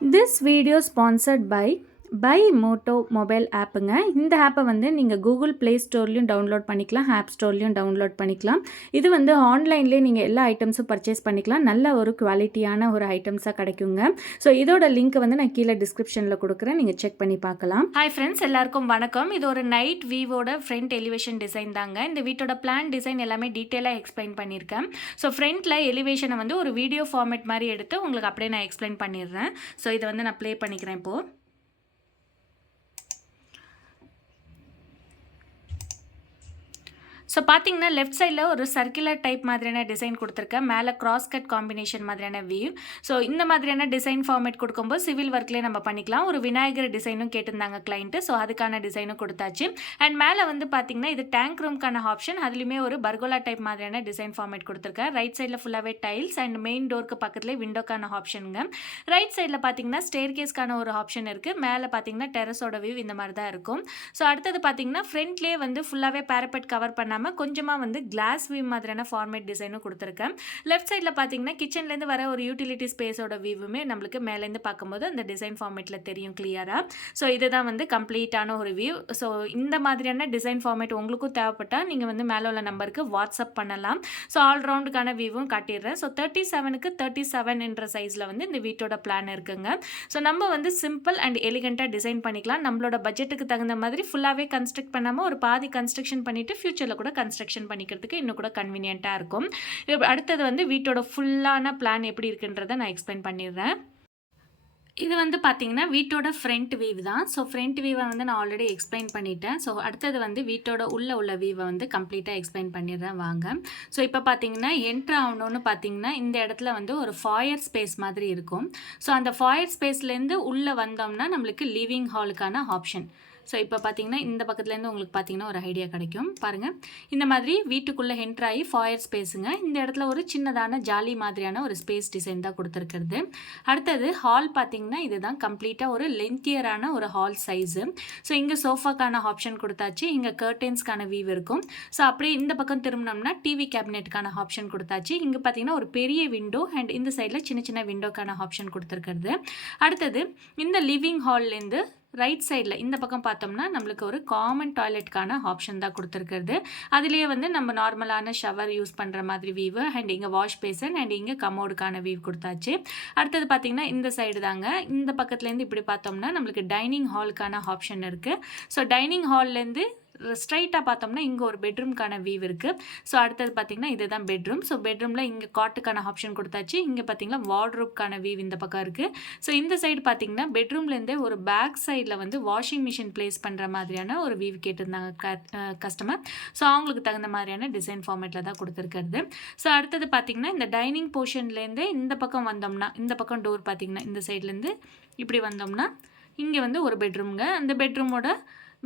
This video sponsored by BuyMote mobile ஆப்புங்க. இந்த ஆப்பை வந்து நீங்கள் கூகுள் ப்ளே ஸ்டோர்லையும் டவுன்லோட் பண்ணிக்கலாம், ஆப் ஸ்டோர்லையும் டவுன்லோட் பண்ணிக்கலாம். இது வந்து ஆன்லைன்லேயே நீங்கள் எல்லா ஐட்டம்ஸும் பர்ச்சேஸ் பண்ணிக்கலாம். நல்ல ஒரு குவாலிட்டியான ஒரு ஐட்டம்ஸாக கிடைக்குங்க. ஸோ இதோட லிங்க் வந்து நான் கீழே டிஸ்கிரிப்ஷனில் கொடுக்குறேன், நீங்கள் செக் பண்ணி பார்க்கலாம். ஹாய் ஃப்ரெண்ட்ஸ், எல்லாருக்கும் வணக்கம். இது ஒரு நைட் வியூவோட ஃப்ரண்ட் எலிவேஷன் டிசைன் தாங்க. இந்த வீட்டோட பிளான் டிசைன் எல்லாமே டீட்டெயிலாக எக்ஸ்பிளைன் பண்ணியிருக்கேன். ஸோ ஃப்ரண்ட்டில் எலிவேஷனை வந்து ஒரு வீடியோ ஃபார்மேட் மாதிரி எடுத்து உங்களுக்கு அப்படியே நான் எக்ஸ்பிளைன் பண்ணிடுறேன். ஸோ இதை வந்து நான் ப்ளே பண்ணிக்கிறேன் இப்போது. ஸோ பார்த்தீங்கன்னா லெஃப்ட் சைடில் ஒரு சர்க்குலர் டைப் மாதிரியான டிசைன் கொடுத்துருக்கேன். மேலே கிராஸ் கட் காம்பினேஷன் மாதிரியான வியூ. ஸோ இந்த மாதிரியான டிசைன் ஃபார்மேட் கொடுக்கும்போது சிவில் ஒர்க்லேயே நம்ம பண்ணிக்கலாம். ஒரு விநாயகர் டிசைனும் கேட்டிருந்தாங்க கிளைண்ட்டு. ஸோ அதுக்கான டிசைனும் கொடுத்தாச்சு. அண்ட் மேலே வந்து பார்த்தீங்கன்னா இது டேங்க் ரூம்க்கான ஆப்ஷன். அதுலேயுமே ஒரு பர்கோலா டைப் மாதிரியான டிசைன் ஃபார்மேட் கொடுத்துருக்கேன். ரைட் சைடில் ஃபுல்லாகவே டைல்ஸ் அண்ட் மெயின் டோருக்கு பக்கத்துலேயே விண்டோக்கான ஆப்ஷனுங்க. ரைட் சைடில் பார்த்தீங்கன்னா ஸ்டேர் கேஸ்க்கான ஒரு ஆப்ஷன் இருக்குது. மேலே பார்த்தீங்கன்னா டெரஸோட வியூ இந்த மாதிரி தான் இருக்கும். ஸோ அடுத்தது பார்த்தீங்கன்னா ஃப்ரண்ட்லேயே வந்து ஃபுல்லாகவே பேரபெட் கவர் பண்ணாமல் கொஞ்சமாக வந்து கிளாஸ் வியூ மாதிரியான ஃபார்மேட் டிசைனும் கொடுத்துருக்கேன். லெஃப்ட் சைடில் பார்த்தீங்கன்னா கிச்சன்லேருந்து வர ஒரு யூட்டிலிட்டி ஸ்பேஸோட வியூவுமே நம்மளுக்கு மேலேருந்து பார்க்கும்போது அந்த டிசைன் ஃபார்மேட்டில் தெரியும் கிளியராக. ஸோ இதுதான் வந்து கம்ப்ளீட்டான ஒரு வியூ. ஸோ இந்த மாதிரியான டிசைன் ஃபார்மேட் உங்களுக்கும் தேவைப்பட்டால் நீங்கள் வந்து மேலே உள்ள நம்பருக்கு வாட்ஸ்அப் பண்ணலாம். ஸோ ஆல்ரவுண்டுக்கான வியூவும் காட்டிடுறேன். ஸோ 37க்கு 37 என்ற சைஸில் வந்து இந்த வீட்டோட பிளான் இருக்குங்க. ஸோ நம்ம வந்து சிம்பிள் அண்ட் எலிகண்ட்டாக டிசைன் பண்ணிக்கலாம். நம்மளோட பட்ஜெட்டுக்கு தகுந்த மாதிரி ஃபுல்லாகவே கன்ஸ்ட்ரக்ட் பண்ணாமல் ஒரு பாதி கன்ஸ்ட்ரக்ஷன் பண்ணிவிட்டு ஃபியூச்சரில் கூட கன்ஸ்ட்ரக்ஷன் பண்ணிக்கிறதுக்கு இன்னும் கூட கன்வீனியண்ட்டாக இருக்கும். அடுத்தது வந்து வீட்டோட ஃபுல்லான பிளான் எப்படி இருக்குன்றதை நான் எக்ஸ்பிளைன் பண்ணிடுறேன். இது வந்து பார்த்தீங்கன்னா வீட்டோட ஃப்ரண்ட் வியூ தான். ஸோ ஃப்ரண்ட் வியூவை வந்து நான் ஆல்ரெடி எக்ஸ்பிளைன் பண்ணிட்டேன். ஸோ அடுத்தது வந்து வீட்டோட உள்ள வியூவை வந்து கம்ப்ளீட்டாக எக்ஸ்பிளைன் பண்ணிடுறேன் வாங்க. ஸோ இப்போ பார்த்தீங்கன்னா என்ட்ரு ஆகணும்னு பார்த்தீங்கன்னா இந்த இடத்துல வந்து ஒரு ஃபாயர் ஸ்பேஸ் மாதிரி இருக்கும். ஸோ அந்த ஃபாயர் ஸ்பேஸ்லேருந்து உள்ளே வந்தோம்னா நம்மளுக்கு லிவிங் ஹாலுக்கான ஆப்ஷன். ஸோ இப்போ பார்த்தீங்கன்னா இந்த பக்கத்துலேருந்து உங்களுக்கு பார்த்தீங்கன்னா ஒரு ஐடியா கிடைக்கும் பாருங்கள். இந்த மாதிரி வீட்டுக்குள்ளே என்ட்ரு ஆகி ஃபாயர் ஸ்பேஸுங்க. இந்த இடத்துல ஒரு சின்னதான ஜாலி மாதிரியான ஒரு ஸ்பேஸ் டிசைன் தான் கொடுத்துருக்கிறது. அடுத்தது ஹால் பார்த்தீங்கன்னா இதுதான் கம்ப்ளீட்டாக ஒரு லென்த்தியரான ஒரு ஹால் சைஸு. ஸோ இங்கே சோஃபாக்கான ஆப்ஷன் கொடுத்தாச்சு. இங்கே கர்டன்ஸ்க்கான வியூ இருக்கும். ஸோ அப்படியே இந்த பக்கம் திரும்பினோம்னா டிவி கேபினெட்டுக்கான ஆப்ஷன் கொடுத்தாச்சு. இங்கே பார்த்தீங்கன்னா ஒரு பெரிய விண்டோ அண்ட் இந்த சைடில் சின்ன சின்ன விண்டோக்கான ஆப்ஷன் கொடுத்துருக்கிறது. அடுத்தது இந்த லிவிங் ஹால்லேருந்து ரைட் சைடில் இந்த பக்கம் பார்த்தோம்னா நம்மளுக்கு ஒரு காமன் டாய்லெட்கான ஆப்ஷன் தான் கொடுத்துருக்கிறது. அதுலேயே வந்து நம்ம நார்மலான ஷவர் யூஸ் பண்ணுற மாதிரி வியூ அண்ட் இங்கே வாஷ் பேசன் அண்ட் இங்கே கமோடுக்கான வியூ கொடுத்தாச்சு. அடுத்தது பார்த்திங்கன்னா இந்த சைடு தாங்க. இந்த பக்கத்துலேருந்து இப்படி பார்த்தோம்னா நம்மளுக்கு டைனிங் ஹாலுக்கான ஆப்ஷன் இருக்குது. ஸோ டைனிங் ஹால்லேருந்து ஸ்ட்ரைட்டாக பார்த்தோம்னா இங்கே ஒரு பெட்ரூம்க்கான வியூ இருக்குது. ஸோ அடுத்தது பார்த்திங்கன்னா இதுதான் பெட்ரூம். ஸோ பெட்ரூமில் இங்கே காட்டுக்கான ஆப்ஷன் கொடுத்தாச்சு. இங்கே பார்த்திங்கன்னா வார்ட்ரோப்க்கான வியூ இந்த பக்கம் இருக்குது. ஸோ இந்த சைடு பார்த்திங்கன்னா பெட்ரூம்லேருந்தே ஒரு பேக் சைடில் வந்து வாஷிங் மிஷின் ப்ளேஸ் பண்ணுற மாதிரியான ஒரு வியூ கேட்டிருந்தாங்க கஸ்டமர். ஸோ அவங்களுக்கு தகுந்த மாதிரியான டிசைன் ஃபார்மேட்டில் தான் கொடுத்துருக்கிறது. ஸோ அடுத்தது பார்த்திங்கன்னா இந்த டைனிங் போர்ஷன்லேருந்தே இந்த பக்கம் வந்தோம்னா இந்த பக்கம் டோர் பார்த்திங்கன்னா இந்த சைட்லேருந்து இப்படி வந்தோம்னா இங்கே வந்து ஒரு பெட்ரூம்ங்க. அந்த பெட்ரூமோட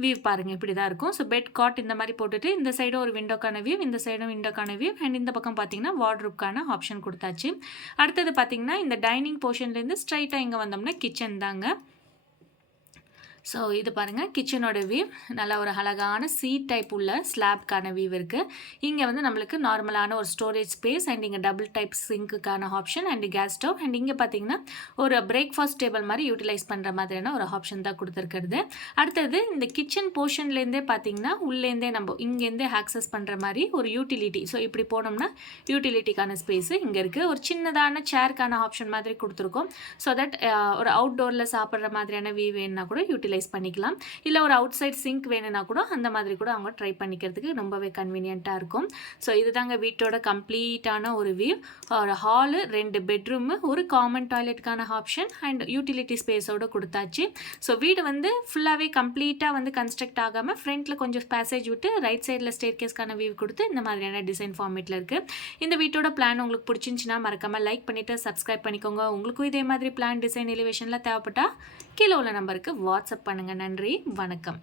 வியூ பாருங்கள் இப்படி தான் இருக்கும். ஸோ பெட் காட் இந்த மாதிரி போட்டுட்டு இந்த சைடும் ஒரு விண்டோக்கான வியூ, இந்த சைடும் விண்டோக்கான வியூ அண்ட் இந்த பக்கம் பார்த்தீங்கன்னா வார்ட்ரோப்க்கான ஆப்ஷன் கொடுத்தாச்சு. அடுத்தது பார்த்தீங்கன்னா இந்த டைனிங் போர்ஷன்லேருந்து ஸ்ட்ரைட்டாக இங்கே வந்தோம்னா கிச்சன் தாங்க. ஸோ இது பாருங்கள் கிச்சனோட வியூ. நல்லா ஒரு அழகான சீட் டைப் உள்ள ஸ்லாப்க்கான வியூ இருக்குது. இங்கே வந்து நம்மளுக்கு நார்மலான ஒரு ஸ்டோரேஜ் ஸ்பேஸ் அண்ட் இங்கே டபுள் டைப் சிங்க்குக்கான option and gas stove and இங்கே பார்த்தீங்கன்னா ஒரு பிரேக்ஃபாஸ்ட் டேபிள் மாதிரி யூட்டிலைஸ் பண்ணுற மாதிரியான ஒரு ஆப்ஷன் தான் கொடுத்துருக்கிறது. அடுத்தது இந்த கிச்சன் போர்ஷன்லேருந்தே பார்த்தீங்கன்னா உள்ளேருந்தே நம்ம இங்கேருந்தே ஆக்சஸ் பண்ணுற மாதிரி ஒரு யூட்டிலிட்டி. ஸோ இப்படி போனோம்னா யூட்டிலிட்டிக்கான ஸ்பேஸு இங்கே இருக்குது. ஒரு சின்னதான சேருக்கான ஆப்ஷன் மாதிரி கொடுத்துருக்கோம். ஸோ தட் ஒரு அவுட்டோரில் சாப்பிட்ற மாதிரியான வியூ வேணுன்னா கூட யூட்டிலைஸ் பண்ணிக்கலாம். இல்லை ஒரு அவுட் சைட் சிங்க் வேணும்னா கூட அந்த மாதிரி கூட அவங்க ட்ரை பண்ணிக்கிறதுக்கு ரொம்பவே கன்வீனியண்ட்டாக இருக்கும். ஸோ இதுதாங்க வீட்டோட கம்ப்ளீட்டான ஒரு வியூ. ஒரு ஹாலு, 2 பெட்ரூமு, ஒரு காமன் டாய்லெட்டுக்கான ஆப்ஷன் அண்ட் யூட்டிலிட்டி ஸ்பேஸோடு கொடுத்தாச்சு. ஸோ வீடு வந்து ஃபுல்லாகவே கம்ப்ளீட்டாக வந்து கன்ஸ்ட்ரக்ட் ஆகாமல் ஃப்ரண்ட்டில் கொஞ்சம் பேசேஜ் விட்டு ரைட் சைடில் ஸ்டேர் கேஸ்க்கான வியூ கொடுத்து இந்த மாதிரியான டிசைன் ஃபார்மேட்டில் இருக்குது. இந்த வீட்டோட பிளான் உங்களுக்கு பிடிச்சிருந்துச்சுன்னா மறக்காமல் லைக் பண்ணிவிட்டு சப்ஸ்கிரைப் பண்ணிக்கோங்க. உங்களுக்கும் இதே மாதிரி பிளான் டிசைன் எலிவேஷனில் தேவைப்பட்டால் கீழே உள்ள நம்பருக்கு வாட்ஸ்அப் பண்ணுங்கள். நன்றி, வணக்கம்.